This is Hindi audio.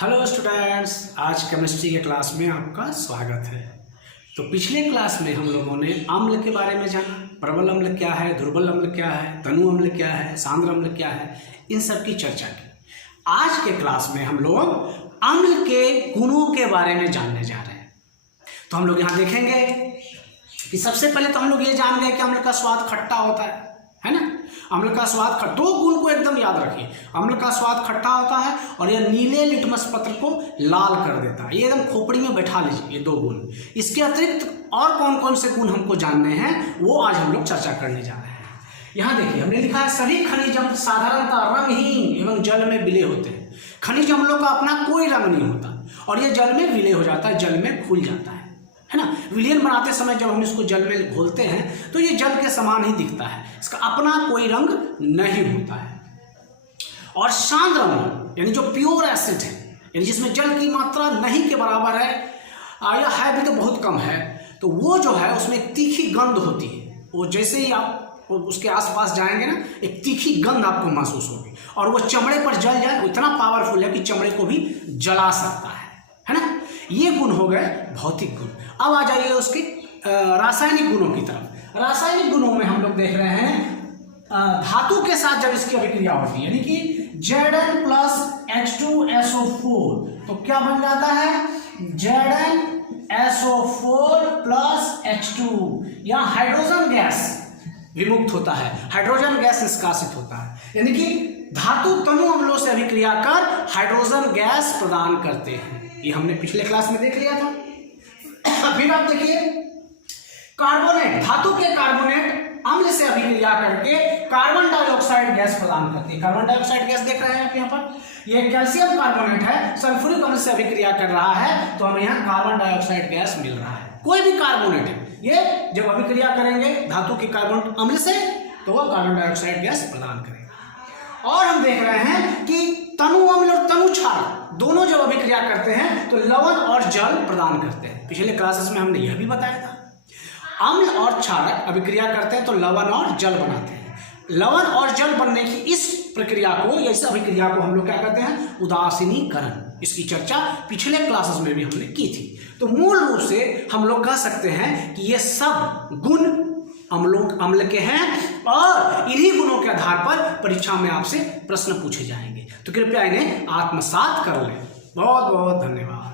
हेलो स्टूडेंट्स, आज केमिस्ट्री के क्लास में आपका स्वागत है। तो पिछले क्लास में हम लोगों ने अम्ल के बारे में जाना, प्रबल अम्ल क्या है, दुर्बल अम्ल क्या है, तनु अम्ल क्या है, सांद्र अम्ल क्या है, इन सब की चर्चा की। आज के क्लास में हम लोग अम्ल के गुणों के बारे में जानने जा रहे हैं। तो हम लोग यहाँ देखेंगे कि सबसे पहले तो हम लोग ये जान गए कि अम्ल का स्वाद खट्टा होता है ना। अम्ल का स्वाद दो गुण को एकदम याद रखिए। अम्ल का स्वाद खट्टा होता है और यह नीले लिटमस पत्र को लाल कर देता है। ये एकदम खोपड़ी में बैठा लीजिए, ये दो गुण। इसके अतिरिक्त और कौन कौन से गुण हमको जानने हैं वो आज हम लोग चर्चा करने जा रहे हैं। यहाँ देखिए हमने लिखा है सभी खनिज अम्ल साधारणतः रंगहीन एवं जल में विलय होते हैं। खनिज अम्लों का अपना कोई रंग नहीं होता और ये जल में विलय हो जाता है, जल में घुल जाता है ना। विलयन बनाते समय जब हम इसको जल में घोलते हैं तो ये जल के समान ही दिखता है, इसका अपना कोई रंग नहीं होता है। और सांद्र अम्ल यानी जो प्योर एसिड है, यानी जिसमें जल की मात्रा नहीं के बराबर है या है भी तो बहुत कम है, तो वो जो है उसमें एक तीखी गंध होती है। वो जैसे ही आप उसके आसपास जाएंगे ना, एक तीखी गंध आपको महसूस होगी और वो चमड़े पर जल जाए, इतना पावरफुल है कि चमड़े को भी जला सकता है ना। ये गुण हो गए भौतिक गुण। अब आ जाइए उसके रासायनिक गुणों की तरफ। रासायनिक गुणों में हम लोग देख रहे हैं धातु के साथ जब इसकी अभिक्रिया होती है, यानी कि Zn प्लस H2SO4, तो क्या बन जाता है ZnSO4 प्लस H2, या हाइड्रोजन गैस विमुक्त होता है, हाइड्रोजन गैस निष्कासित होता है। यानी कि धातु तनु अम्लों से अभिक्रिया कर हाइड्रोजन गैस प्रदान करते हैं। ये हमने पिछले क्लास में देख लिया था। फिर आप देखिए कार्बोनेट, धातु के कार्बोनेट अम्ल से अभिक्रिया करके कार्बन डाइऑक्साइड गैस प्रदान करती है। कार्बन डाइऑक्साइड गैस देख रहे हैं आप यहाँ पर, ये कैल्शियम कार्बोनेट है, सल्फ्यूरिक अम्ल से अभिक्रिया कर रहा है तो हमें यहाँ कार्बन डाइऑक्साइड गैस मिल रहा है। कोई भी कार्बोनेट है, ये जब अभिक्रिया करेंगे धातु के कार्बन अम्ल से तो वह कार्बन डाइऑक्साइड गैस प्रदान करेगा। और हम देख रहे हैं कि तनु अम्ल और तनु क्षार दोनों जब अभिक्रिया करते हैं तो लवण और जल प्रदान करते हैं। पिछले क्लासेस में हमने यह भी बताया था। अम्ल और क्षारक अभिक्रिया करते हैं तो लवण और जल बनाते हैं। लवण और जल बनने की इस प्रक्रिया को या इस अभिक्रिया को हम लोग क्या कहते हैं, उदासीनीकरण। इसकी चर्चा पिछले क्लासेस में भी हमने की थी। तो मूल रूप से हम लोग कह सकते हैं कि ये सब गुण अम्ल के हैं और इन्हीं गुणों के आधार पर परीक्षा में आपसे प्रश्न पूछे जाएंगे। तो कृपया इन्हें आत्मसात कर लें। बहुत बहुत धन्यवाद।